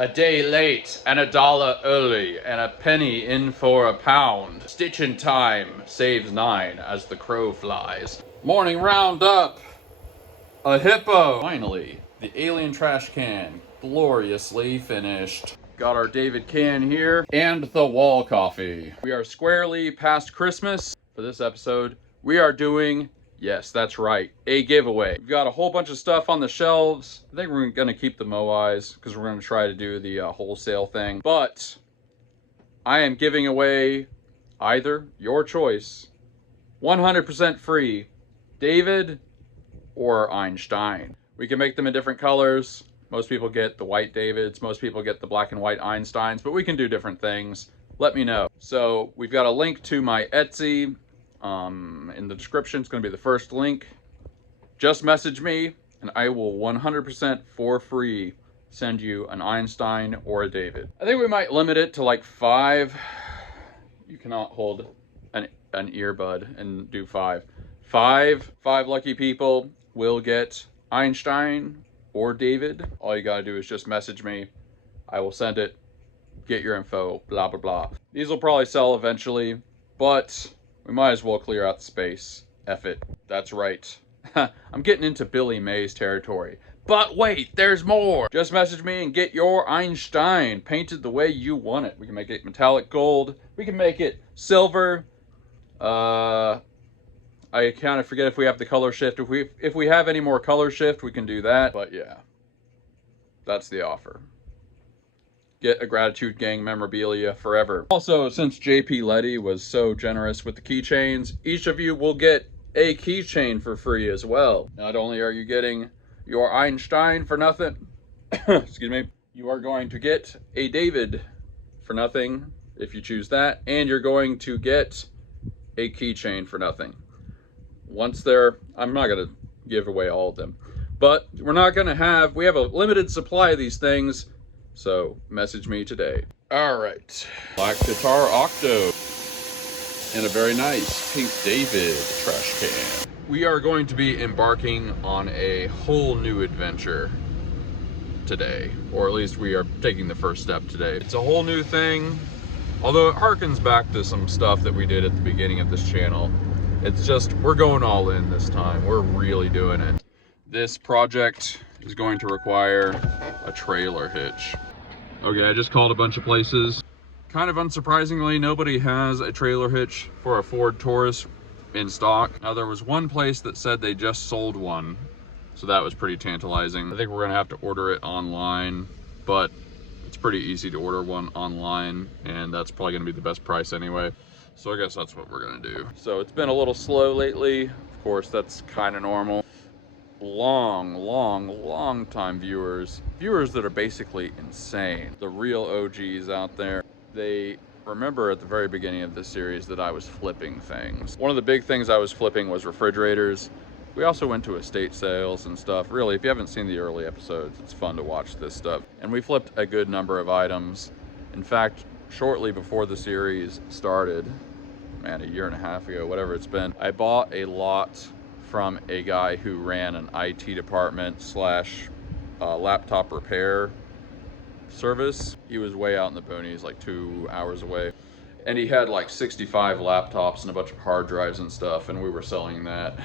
A day late and $1 early and a penny in for a pound. Stitching time saves 9 as the crow flies. Morning roundup. A hippo. Finally, the alien trash can gloriously finished. Got our David can here and the wall coffee. We are squarely past Christmas. For this episode, we are doing, yes, that's right, a giveaway. We've got a whole bunch of stuff on the shelves. I think we're gonna keep the Moais because we're gonna try to do the wholesale thing. But I am giving away either, your choice, 100% free, David or Einstein. We can make them in different colors. Most people get the white Davids, most people get the black and white Einsteins, but we can do different things. Let me know. So we've got a link to my Etsy in the description. It's going to be the first link. Just message me and I will 100% for free send you an Einstein or a David. I think we might limit it to like 5. You cannot hold an earbud and do 5. 5 lucky people will get Einstein or David. All you gotta do is just message me. I will send it, get your info, blah, blah, blah. These will probably sell eventually, but we might as well clear out the space. F it. That's right. I'm getting into Billy Mays territory. But wait, there's more. Just message me and get your Einstein painted the way you want it. We can make it metallic gold. We can make it silver. I kind of forget if we have the color shift. If we have any more color shift, we can do that. But yeah, that's the offer. Get a Gratitude Gang memorabilia forever. Also, since JP Letty was so generous with the keychains, each of you will get a keychain for free as well. Not only are you getting your Einstein for nothing, excuse me, you are going to get a David for nothing if you choose that, and you're going to get a keychain for nothing. Once they're, I'm not going to give away all of them, but we have a limited supply of these things, so message me today. All right, black guitar octo and a very nice pink David trash can. We are going to be embarking on a whole new adventure today, or at least we are taking the first step today. It's a whole new thing, although it harkens back to some stuff that we did at the beginning of this channel. It's just, we're going all in this time. We're really doing it. This project is going to require a trailer hitch. Okay, I just called a bunch of places. Kind of unsurprisingly, nobody has a trailer hitch for a Ford Taurus in stock. Now, there was one place that said they just sold one, so that was pretty tantalizing. I think we're gonna have to order it online, but it's pretty easy to order one online, and that's probably gonna be the best price anyway. So I guess that's what we're gonna do. So it's been a little slow lately. Of course, that's kind of normal. Long time viewers that are basically insane. The real OGs out there, they remember at the very beginning of this series that I was flipping things. One of the big things I was flipping was refrigerators. We also went to estate sales and stuff. Really, if you haven't seen the early episodes, it's fun to watch this stuff. And we flipped a good number of items. In fact, shortly before the series started, man, a year and a half ago, whatever it's been, I bought a lot from a guy who ran an IT department slash laptop repair service. He was way out in the boonies, like 2 hours away. And he had like 65 laptops and a bunch of hard drives and stuff, and we were selling that.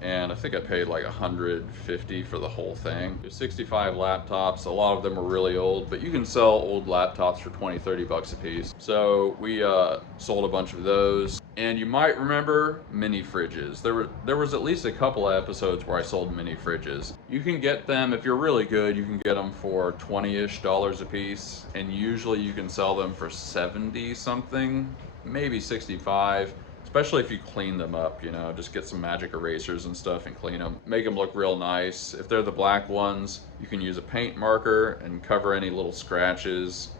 And I think I paid like $150 for the whole thing. There's 65 laptops. A lot of them were really old, but you can sell old laptops for 20, 30 bucks a piece. So we sold a bunch of those. And you might remember mini fridges. There was at least a couple of episodes where I sold mini fridges. You can get them, if you're really good, you can get them for $20-ish a piece. And usually you can sell them for 70 something, maybe 65. Especially if you clean them up, you know, just get some magic erasers and stuff and clean them. Make them look real nice. If they're the black ones, you can use a paint marker and cover any little scratches.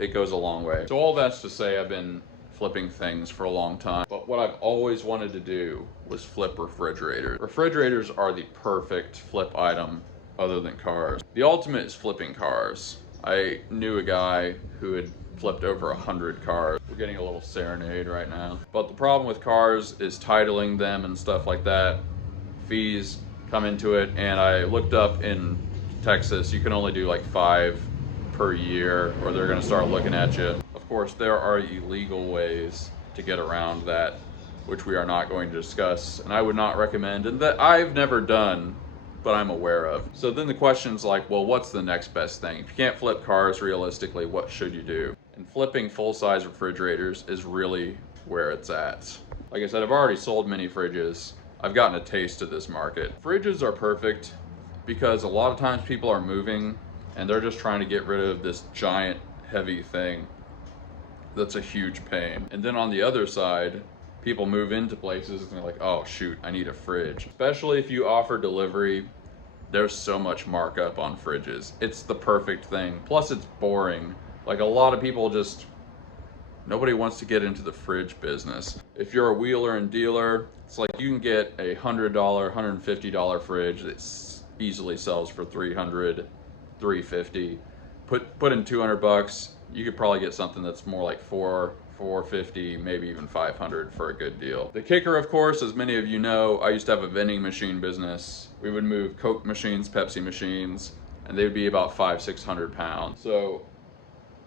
It goes a long way. So all that's to say, I've been flipping things for a long time. But what I've always wanted to do was flip refrigerators. Refrigerators are the perfect flip item other than cars. The ultimate is flipping cars. I knew a guy who had flipped over 100 cars. We're getting a little serenade right now. But the problem with cars is titling them and stuff like that. Fees come into it, and I looked up in Texas, you can only do like 5 per year, or they're going to start looking at you. Of course, there are illegal ways to get around that, which we are not going to discuss, and I would not recommend, and that I've never done, but I'm aware of. So then the question's like, well, what's the next best thing? If you can't flip cars realistically, what should you do? And flipping full-size refrigerators is really where it's at. Like I said, I've already sold mini fridges. I've gotten a taste of this market. Fridges are perfect because a lot of times people are moving and they're just trying to get rid of this giant heavy thing that's a huge pain. And then on the other side, people move into places and they're like, oh shoot, I need a fridge. Especially if you offer delivery, there's so much markup on fridges. It's the perfect thing. Plus it's boring. Like a lot of people nobody wants to get into the fridge business. If you're a wheeler and dealer, it's like you can get a $100, $150 fridge that easily sells for $300, $350. Put in 200 bucks, you could probably get something that's more like $450, maybe even $500 for a good deal. The kicker, of course, as many of you know, I used to have a vending machine business. We would move Coke machines, Pepsi machines, and they would be about 500-600 pounds. So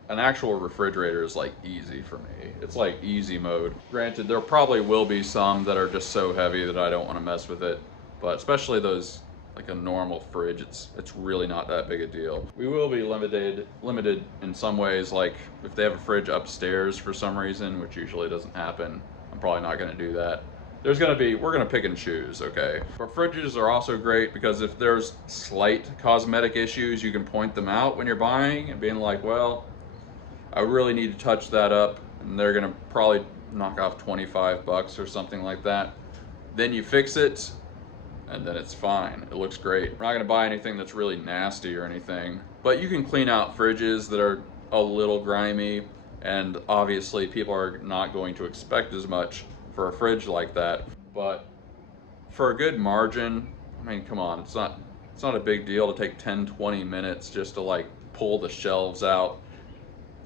an actual refrigerator is like easy for me. It's like easy mode. Granted, there probably will be some that are just so heavy that I don't want to mess with it, but especially those, like a normal fridge, it's really not that big a deal. We will be limited in some ways, like if they have a fridge upstairs for some reason, which usually doesn't happen, I'm probably not going to do that. We're going to pick and choose, okay? But fridges are also great because if there's slight cosmetic issues, you can point them out when you're buying and being like, well, I really need to touch that up, and they're gonna probably knock off 25 bucks or something like that. Then you fix it, and then it's fine. It looks great. We're not gonna buy anything that's really nasty or anything, but you can clean out fridges that are a little grimy, and obviously people are not going to expect as much for a fridge like that. But for a good margin, I mean, come on, it's not a big deal to take 10-20 minutes just to like pull the shelves out,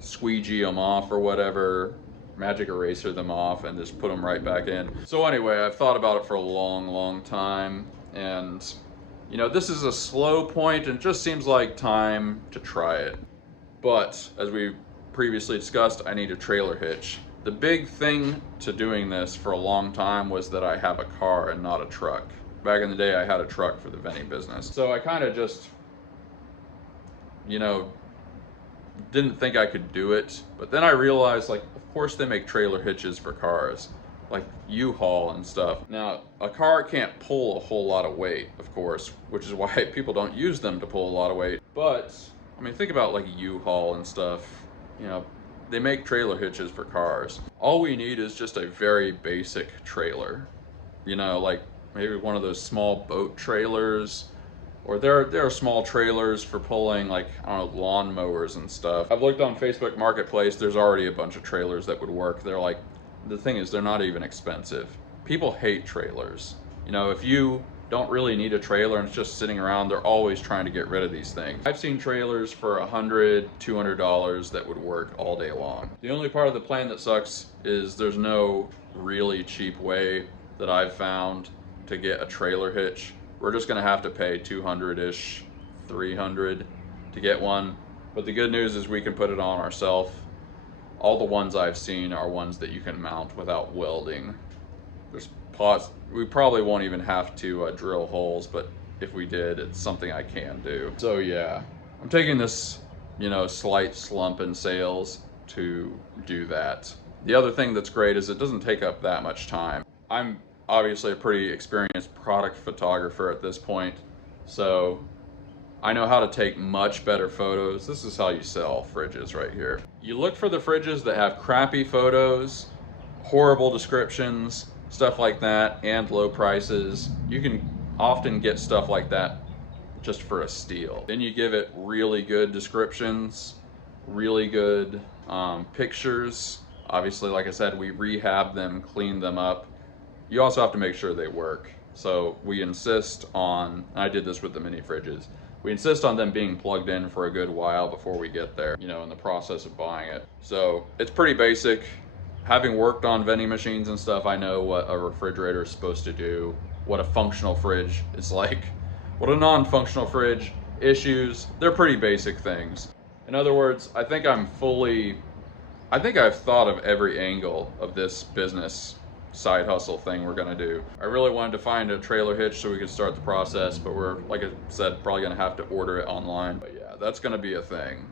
squeegee them off or whatever, magic eraser them off, and just put them right back in. So anyway, I've thought about it for a long time, and you know, this is a slow point and it just seems like time to try it. But as we previously discussed, I need a trailer hitch. The big thing to doing this for a long time was that I have a car and not a truck. Back in the day, I had a truck for the vending business. So I kind of just, you know, didn't think I could do it, but then I realized, like, of course they make trailer hitches for cars, like U-Haul and stuff. Now, a car can't pull a whole lot of weight, of course, which is why people don't use them to pull a lot of weight. But, I mean, think about like U-Haul and stuff, you know, they make trailer hitches for cars. All we need is just a very basic trailer, you know, like maybe one of those small boat trailers, or there are small trailers for pulling, like, I don't know, lawn mowers and stuff. I've looked on Facebook Marketplace, there's already a bunch of trailers that would work. They're like, the thing is, they're not even expensive. People hate trailers. You know, if you don't really need a trailer and it's just sitting around, they're always trying to get rid of these things. I've seen trailers for $100, $200 that would work all day long. The only part of the plan that sucks is there's no really cheap way that I've found to get a trailer hitch. We're just gonna have to pay 200-ish, 300 to get one. But the good news is we can put it on ourselves. All the ones I've seen are ones that you can mount without welding. We probably won't even have to drill holes, but if we did, it's something I can do. So yeah, I'm taking this, you know, slight slump in sales to do that. The other thing that's great is it doesn't take up that much time. I'm obviously a pretty experienced product photographer at this point, so I know how to take much better photos. This is how you sell fridges right here. You look for the fridges that have crappy photos, horrible descriptions, stuff like that, and low prices. You can often get stuff like that just for a steal. Then you give it really good descriptions, really good pictures. Obviously, like I said, we rehab them, clean them up. You also have to make sure they work. So we insist on, and I did this with the mini fridges, we insist on them being plugged in for a good while before we get there, you know, in the process of buying it. So it's pretty basic. Having worked on vending machines and stuff, I know what a refrigerator is supposed to do, what a functional fridge is like, what a non-functional fridge, issues. They're pretty basic things. In other words, I think I've thought of every angle of this business side hustle thing we're gonna do. I really wanted to find a trailer hitch so we could start the process, but we're, like I said, probably gonna have to order it online. But yeah, that's gonna be a thing.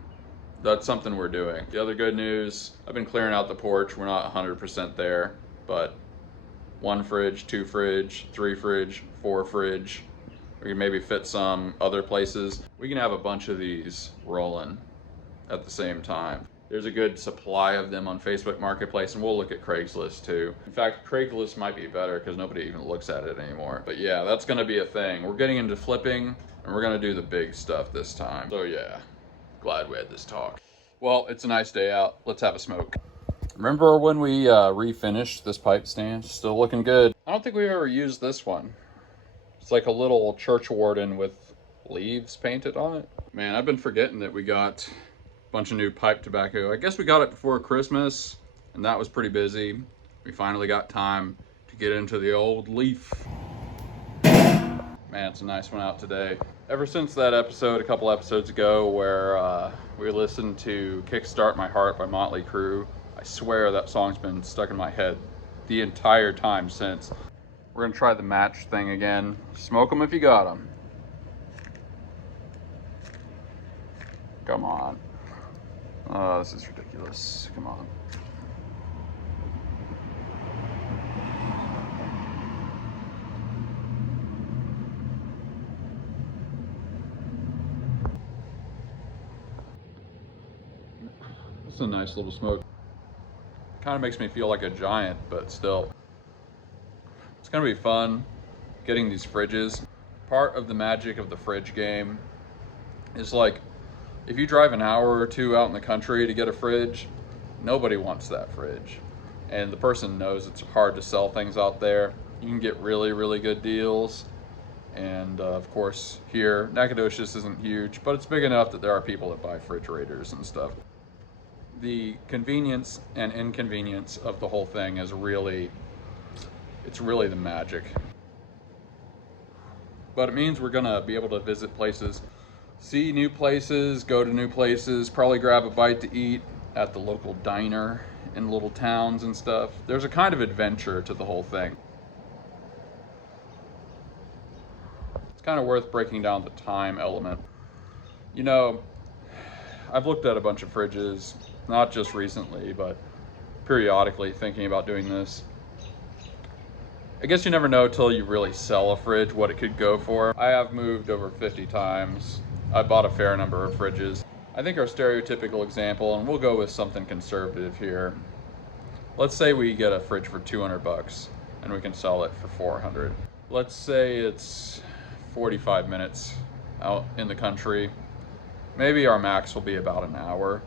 That's something we're doing. The other good news, I've been clearing out the porch. We're not 100% there, but 1 fridge, 2 fridge, 3 fridge, 4 fridge. We can maybe fit some other places. We can have a bunch of these rolling at the same time. There's a good supply of them on Facebook Marketplace, and we'll look at Craigslist too. In fact, Craigslist might be better because nobody even looks at it anymore. But yeah, that's gonna be a thing. We're getting into flipping, and we're gonna do the big stuff this time. So yeah, glad we had this talk. Well, it's a nice day out. Let's have a smoke. Remember when we refinished this pipe stand? Still looking good. I don't think we ever used this one. It's like a little church warden with leaves painted on it. Man, I've been forgetting that we got bunch of new pipe tobacco. I guess we got it before Christmas, and that was pretty busy. We finally got time to get into the old leaf. Man, it's a nice one out today. Ever since that episode a couple episodes ago where we listened to Kickstart My Heart by Motley Crue, I swear that song's been stuck in my head the entire time since. We're gonna try the match thing again. Smoke them if you got them. Come on. Oh, this is ridiculous. Come on. It's a nice little smoke. Kind of makes me feel like a giant, but still. It's gonna be fun getting these fridges. Part of the magic of the fridge game is like, if you drive an hour or two out in the country to get a fridge, nobody wants that fridge. And the person knows it's hard to sell things out there. You can get really, really good deals. And of course, here, Nacogdoches isn't huge, but it's big enough that there are people that buy refrigerators and stuff. The convenience and inconvenience of the whole thing is really, it's really the magic. But it means we're gonna be able to visit places, see new places, go to new places, probably grab a bite to eat at the local diner in little towns and stuff. There's a kind of adventure to the whole thing. It's kind of worth breaking down the time element. You know, I've looked at a bunch of fridges, not just recently, but periodically thinking about doing this. I guess you never know till you really sell a fridge what it could go for. I have moved over 50 times. I bought a fair number of fridges. I think our stereotypical example, and we'll go with something conservative here. Let's say we get a fridge for 200 bucks and we can sell it for 400. Let's say it's 45 minutes out in the country. Maybe our max will be about an hour,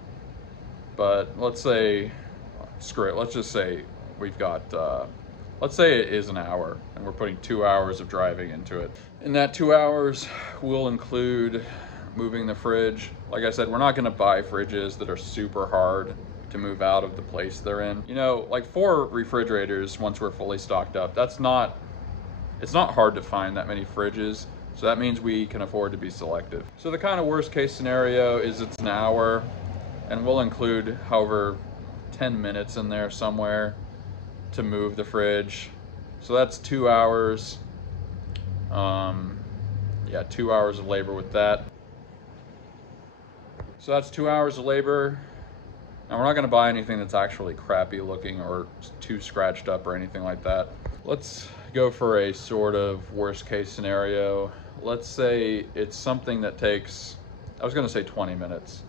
but let's say, screw it, let's just say we've got, let's say it is an hour and we're putting 2 hours of driving into it. In that 2 hours, we'll include moving the fridge. Like I said, we're not gonna buy fridges that are super hard to move out of the place they're in. You know, like 4 refrigerators once we're fully stocked up, it's not hard to find that many fridges. So that means we can afford to be selective. So the kind of worst case scenario is it's an hour and we'll include however 10 minutes in there somewhere to move the fridge. So that's 2 hours. Yeah, 2 hours of labor with that. So that's 2 hours of labor. And we're not gonna buy anything that's actually crappy looking or too scratched up or anything like that. Let's go for a sort of worst case scenario. Let's say it's something that takes, I was gonna say 20 minutes.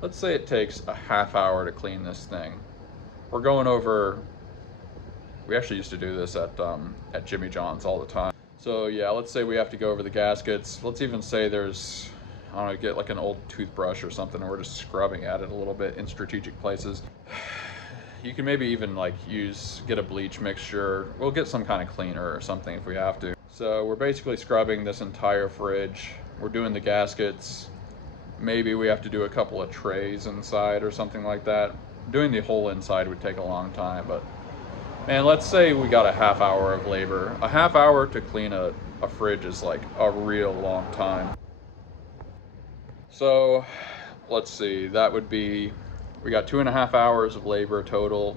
Let's say it takes a half hour to clean this thing. We're going over, we actually used to do this at Jimmy John's all the time. So yeah, let's say we have to go over the gaskets. Let's even say there's, I don't know, get like an old toothbrush or something, and we're just scrubbing at it a little bit in strategic places. You can maybe even like get a bleach mixture. We'll get some kind of cleaner or something if we have to. So we're basically scrubbing this entire fridge. We're doing the gaskets. Maybe we have to do a couple of trays inside or something like that. Doing the whole inside would take a long time, but man, let's say we got a half hour of labor. A half hour to clean a fridge is like a real long time. So let's see, that would be, we got 2.5 hours of labor total.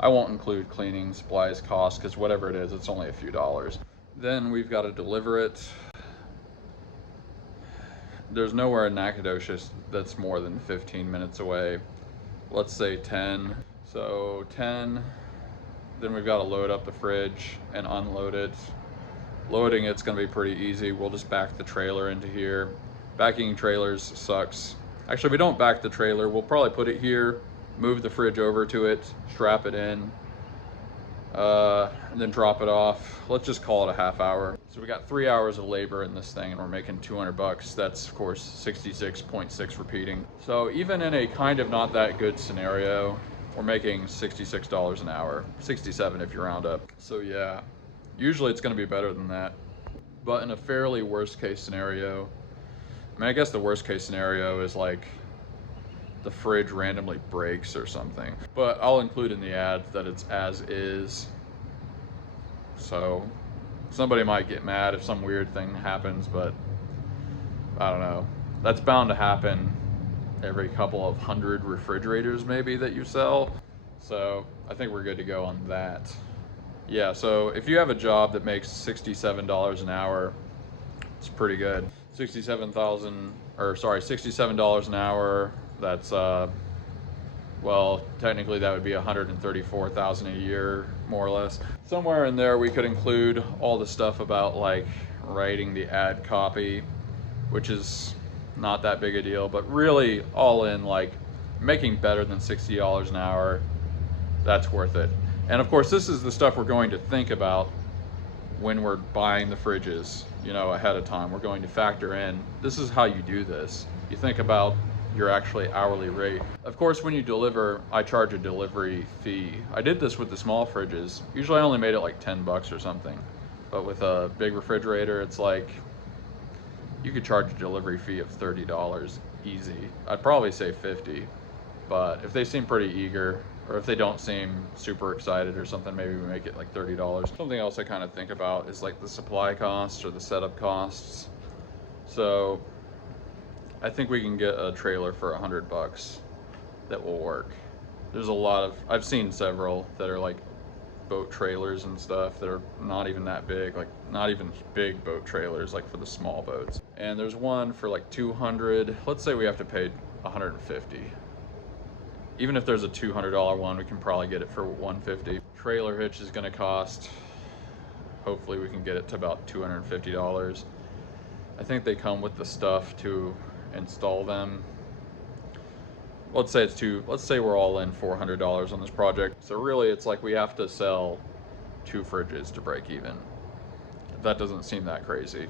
I won't include cleaning, supplies, costs, because whatever it is, it's only a few dollars. Then we've got to deliver it. There's nowhere in Nacogdoches that's more than 15 minutes away. Let's say 10. So 10, then we've got to load up the fridge and unload it. Loading it's going to be pretty easy. We'll just back the trailer into here. Backing trailers sucks. Actually, we don't back the trailer. We'll probably put it here, move the fridge over to it, strap it in, and then drop it off. Let's just call it a half hour. So we got 3 hours of labor in this thing and we're making 200 bucks. That's of course 66.6 repeating. So even in a kind of not that good scenario, we're making $66 an hour, 67 if you round up. So yeah, usually it's gonna be better than that. But in a fairly worst case scenario, I mean, I guess the worst case scenario is like the fridge randomly breaks or something. But I'll include in the ad that it's as is. So somebody might get mad if some weird thing happens, but I don't know. That's bound to happen every couple of hundred refrigerators maybe that you sell. So I think we're good to go on that. Yeah, so if you have a job that makes $67 an hour, it's pretty good. $67 an hour, that's well, technically that would be $134,000 a year, more or less. Somewhere in there we could include all the stuff about like writing the ad copy, which is not that big a deal, but really all in, like making better than $60 an hour, that's worth it. And of course, this is the stuff we're going to think about when we're buying the fridges, you know, ahead of time. We're going to factor in, this is how you do this. You think about your actually hourly rate. Of course, when you deliver, I charge a delivery fee. I did this with the small fridges. Usually I only made it like 10 bucks or something. But with a big refrigerator, it's like, you could charge a delivery fee of $30 easy. I'd probably say 50, but if they seem pretty eager, or if they don't seem super excited or something, maybe we make it like $30. Something else I kind of think about is like the supply costs or the setup costs. So I think we can get a trailer for 100 bucks that will work. There's a lot of, I've seen several that are like boat trailers and stuff that are not even that big, like not even big boat trailers, like for the small boats. And there's one for like 200. Let's say we have to pay 150. Even if there's a $200 one, we can probably get it for 150. Trailer hitch is gonna cost, hopefully we can get it to about $250. I think they come with the stuff to install them. Let's say we're all in $400 on this project. So really it's like we have to sell 2 fridges to break even. That doesn't seem that crazy.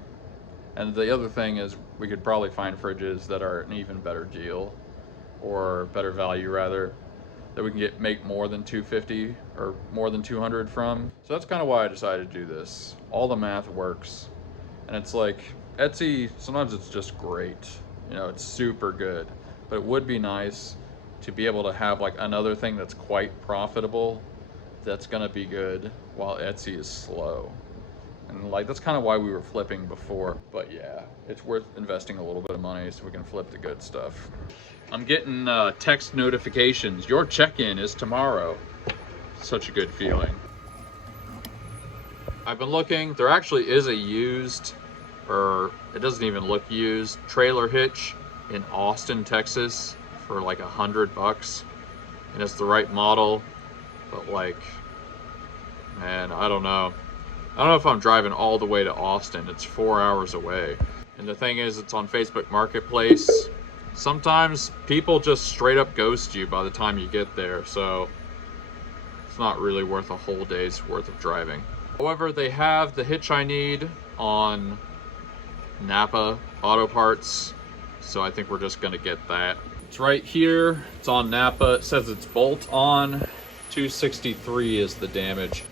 And the other thing is we could probably find fridges that are an even better deal, or better value rather, that we can make more than 250 or more than 200 from. So that's kind of why I decided to do this. All the math works. And it's like, Etsy, sometimes it's just great. You know, it's super good. But it would be nice to be able to have like another thing that's quite profitable, that's gonna be good while Etsy is slow. And like, that's kind of why we were flipping before. But yeah, it's worth investing a little bit of money so we can flip the good stuff. I'm getting text notifications. Your check-in is tomorrow. Such a good feeling. I've been looking, there actually is a used, or it doesn't even look used, trailer hitch in Austin, Texas for like 100 bucks. And it's the right model, but like, man, I don't know. I don't know if I'm driving all the way to Austin. It's 4 hours away. And the thing is, it's on Facebook Marketplace. Sometimes people just straight up ghost you by the time you get there, so it's not really worth a whole day's worth of driving. However, they have the hitch I need on Napa Auto Parts, so I think we're just gonna get that. It's right here, it's on Napa. It says it's bolt on. 263 is the damage.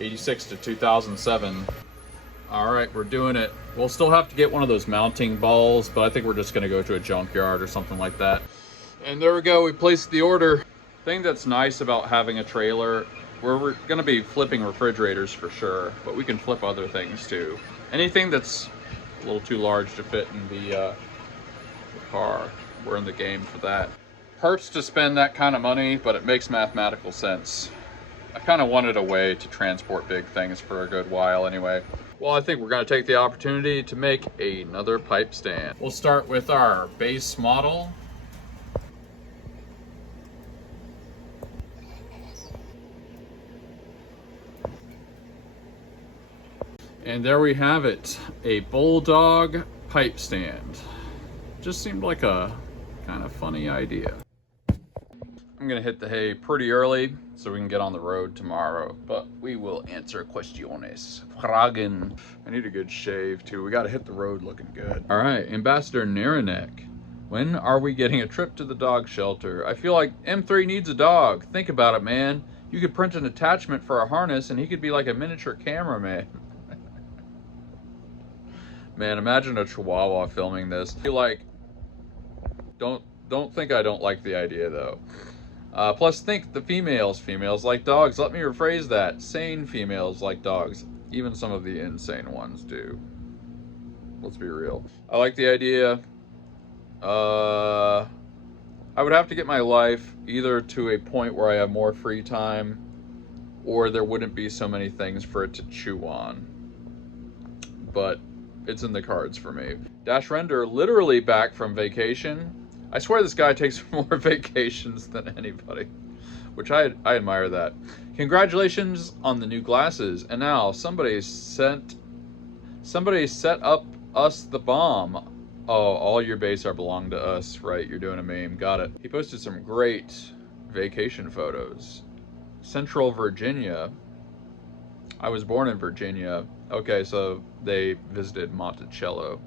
86 to 2007. All right, we're doing it. We'll still have to get one of those mounting balls, but I think we're just gonna go to a junkyard or something like that. And there we go, we placed the order. Thing that's nice about having a trailer, we're gonna be flipping refrigerators for sure, but we can flip other things too. Anything that's a little too large to fit in the car. we're in the game for that. Hurts to spend that kind of money, but it makes mathematical sense. I kind of wanted a way to transport big things for a good while anyway. Well, I think we're going to take the opportunity to make another pipe stand. We'll start with our base model. And there we have it, a bulldog pipe stand. Just seemed like a kind of funny idea. I'm gonna hit the hay pretty early so we can get on the road tomorrow, but we will answer questiones. Fragen. I need a good shave too. We gotta hit the road looking good. All right, Ambassador Naranek. When are we getting a trip to the dog shelter? I feel like M3 needs a dog. Think about it, man. You could print an attachment for a harness and he could be like a miniature cameraman. Man, imagine a Chihuahua filming this. I feel like, don't think I don't like the idea though. Plus think the females like dogs. Let me rephrase that. Sane females like dogs. Even some of the insane ones do. Let's be real. I like the idea. I would have to get my life either to a point where I have more free time or there wouldn't be so many things for it to chew on. But it's in the cards for me. Dash Render, literally back from vacation. I swear this guy takes more vacations than anybody, which I admire that. Congratulations on the new glasses. And now somebody set up us the bomb. Oh, all your base are belong to us, right? You're doing a meme. Got it. He posted some great vacation photos. Central Virginia. I was born in Virginia. Okay, so they visited Monticello,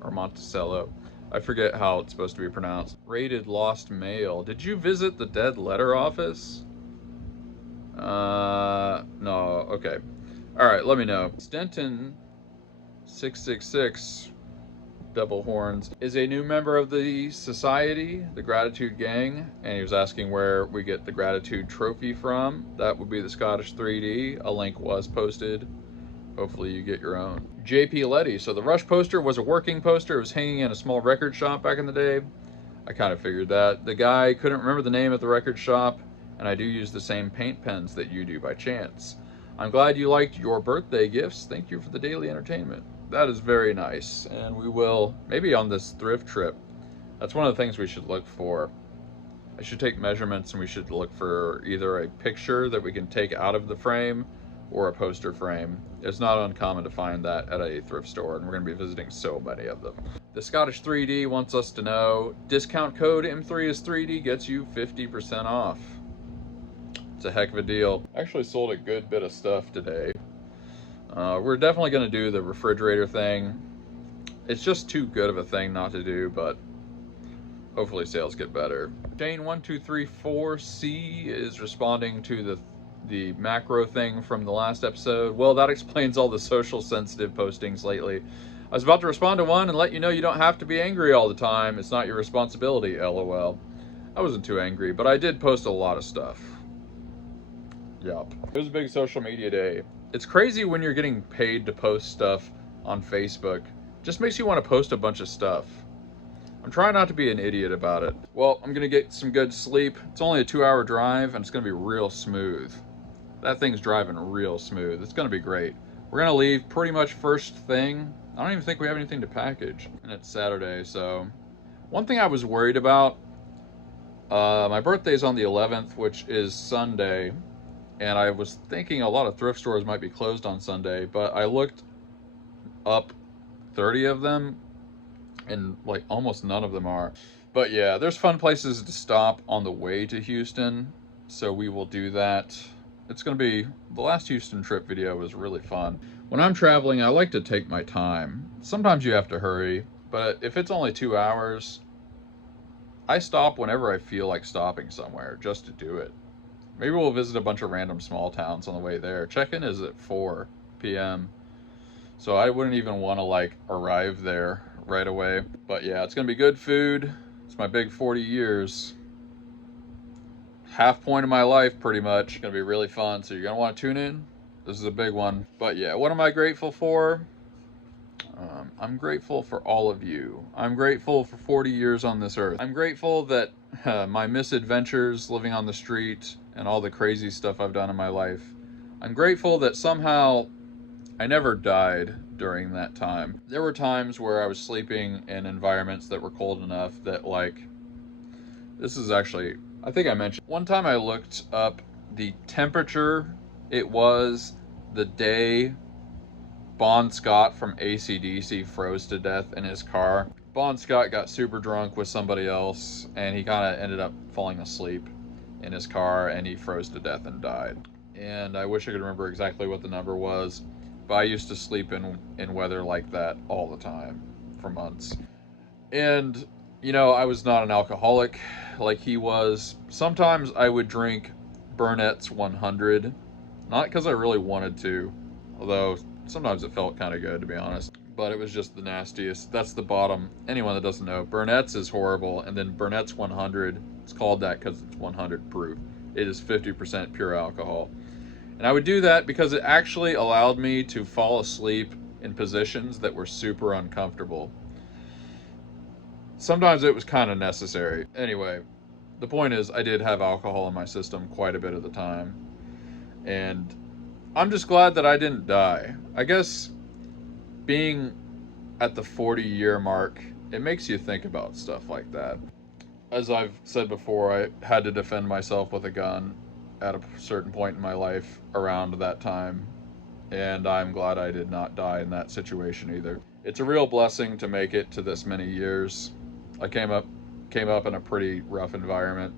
or Monticello. I forget how it's supposed to be pronounced. Rated lost mail. Did you visit the dead letter office? No, okay. All right, let me know. Stenton 666 Devil Horns is a new member of the society, the Gratitude Gang, and he was asking where we get the Gratitude trophy from. That would be the Scottish 3D. A link was posted. Hopefully you get your own. JP Letty. So the Rush poster was a working poster. It was hanging in a small record shop back in the day. I kind of figured that. The guy couldn't remember the name of the record shop, and I do use the same paint pens that you do by chance. I'm glad you liked your birthday gifts. Thank you for the daily entertainment. That is very nice, and we will, maybe on this thrift trip, that's one of the things we should look for. I should take measurements and we should look for either a picture that we can take out of the frame or a poster frame. It's not uncommon to find that at a thrift store, and we're going to be visiting so many of them. The Scottish 3D wants us to know, discount code M3 is 3D gets you 50% off. It's a heck of a deal. Actually sold a good bit of stuff today. We're definitely going to do the refrigerator thing. It's just too good of a thing not to do, but hopefully sales get better. Shane1234C is responding to the macro thing from the last episode. Well, that explains all the social sensitive postings lately. I was about to respond to one and let you know you don't have to be angry all the time. It's not your responsibility, LOL. I wasn't too angry, but I did post a lot of stuff. Yup. It was a big social media day. It's crazy when you're getting paid to post stuff on Facebook. Just makes you want to post a bunch of stuff. I'm trying not to be an idiot about it. Well, I'm gonna get some good sleep. It's only a 2-hour drive and it's gonna be real smooth. That thing's driving real smooth. It's gonna be great. We're gonna leave pretty much first thing. I don't even think we have anything to package. And it's Saturday, so. One thing I was worried about, my birthday's on the 11th, which is Sunday. And I was thinking a lot of thrift stores might be closed on Sunday, but I looked up 30 of them and like almost none of them are. But yeah, there's fun places to stop on the way to Houston, so we will do that. It's gonna be, the last Houston trip video was really fun. When I'm traveling, I like to take my time. Sometimes you have to hurry, but if it's only 2 hours, I stop whenever I feel like stopping somewhere just to do it. Maybe we'll visit a bunch of random small towns on the way there. Check-in is at 4 p.m. So I wouldn't even want to like arrive there right away. But yeah, it's gonna be good food. It's my big 40 years. Half point of my life, pretty much. It's gonna be really fun. So you're gonna want to tune in. This is a big one. But yeah, what am I grateful for? I'm grateful for all of you. I'm grateful for 40 years on this earth. I'm grateful that my misadventures living on the street and all the crazy stuff I've done in my life. I'm grateful that somehow I never died during that time. There were times where I was sleeping in environments that were cold enough that, like, this is actually, I think I mentioned, one time I looked up the temperature it was the day Bon Scott from AC/DC froze to death in his car. Bon Scott got super drunk with somebody else, and he kind of ended up falling asleep in his car, and he froze to death and died. And I wish I could remember exactly what the number was, but I used to sleep in weather like that all the time for months. And, you know, I was not an alcoholic like he was. Sometimes I would drink Burnett's 100, not because I really wanted to, although sometimes it felt kind of good, to be honest, but it was just the nastiest. That's the bottom. Anyone that doesn't know, Burnett's is horrible, and then Burnett's 100, it's called that because it's 100 proof. It is 50% pure alcohol. And I would do that because it actually allowed me to fall asleep in positions that were super uncomfortable. Sometimes it was kind of necessary. Anyway, the point is I did have alcohol in my system quite a bit of the time. And I'm just glad that I didn't die. I guess being at the 40-year mark, it makes you think about stuff like that. As I've said before, I had to defend myself with a gun at a certain point in my life around that time, and I'm glad I did not die in that situation either. It's a real blessing to make it to this many years. I came up in a pretty rough environment,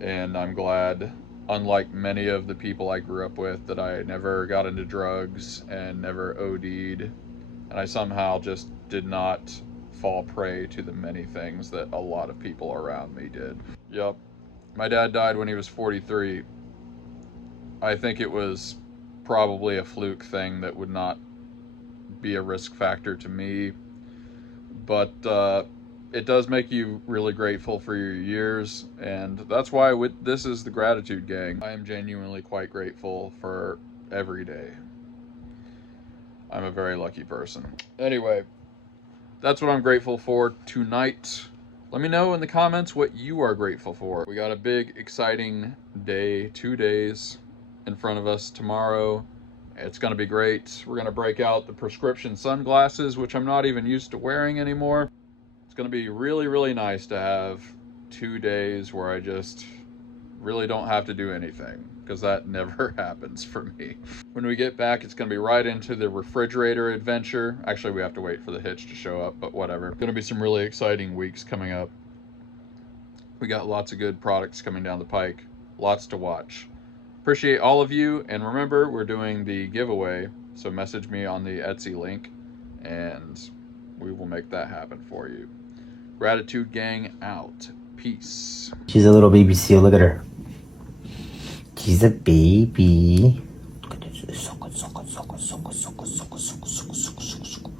and I'm glad, unlike many of the people I grew up with, that I never got into drugs and never OD'd, and I somehow just did not fall prey to the many things that a lot of people around me did. Yep. My dad died when he was 43. I think it was probably a fluke thing that would not be a risk factor to me, but it does make you really grateful for your years, and that's why this is the Gratitude Gang. I am genuinely quite grateful for every day. I'm a very lucky person. Anyway, that's what I'm grateful for tonight. Let me know in the comments what you are grateful for. We got a big, exciting day, 2 days in front of us tomorrow. It's gonna be great. We're gonna break out the prescription sunglasses, which I'm not even used to wearing anymore. It's gonna be really, really nice to have 2 days where I just really don't have to do anything, because that never happens for me. When we get back, it's gonna be right into the refrigerator adventure. Actually, we have to wait for the hitch to show up, but whatever. Gonna be some really exciting weeks coming up. We got lots of good products coming down the pike, lots to watch. Appreciate all of you, and remember, we're doing the giveaway, so message me on the Etsy link, and we will make that happen for you. Gratitude Gang out. Peace. She's a little baby seal. Look at her. She's a baby. Look at this. So good, so good, so good, so good, so good, so good, so good, so good, so good, so good, so good.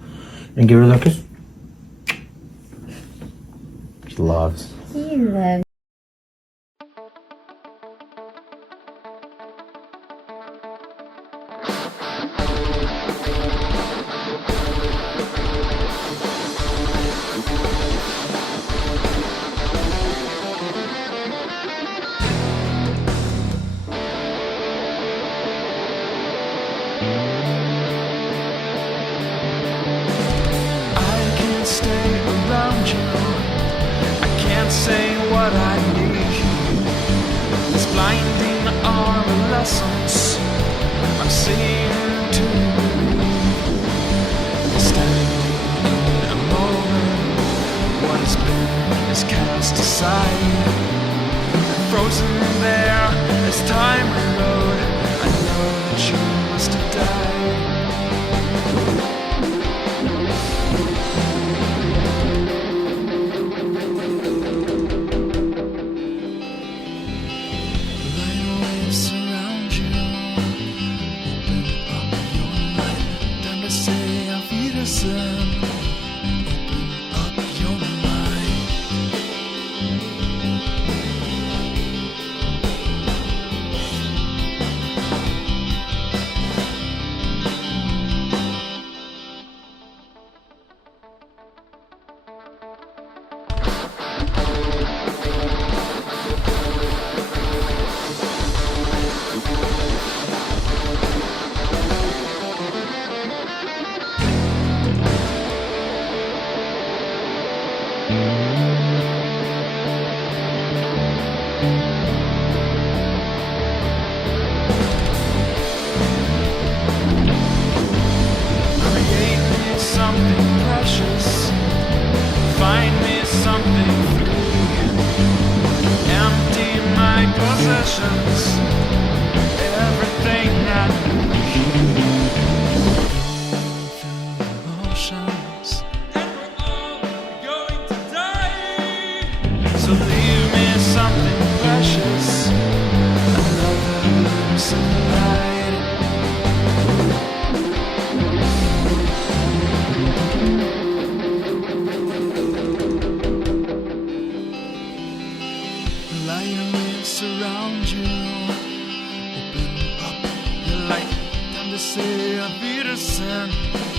And give her a little kiss. She loves. He loves. Stay around you. I can't say what I need. These blinding are lessons I'm saying to you. Standing in a moment, what has been is cast aside, frozen there as time rode. I know that you must have died. So leave me something precious, another glimpse of light. Allow your lips around you, open up your light, time to say Auf Wiedersehen.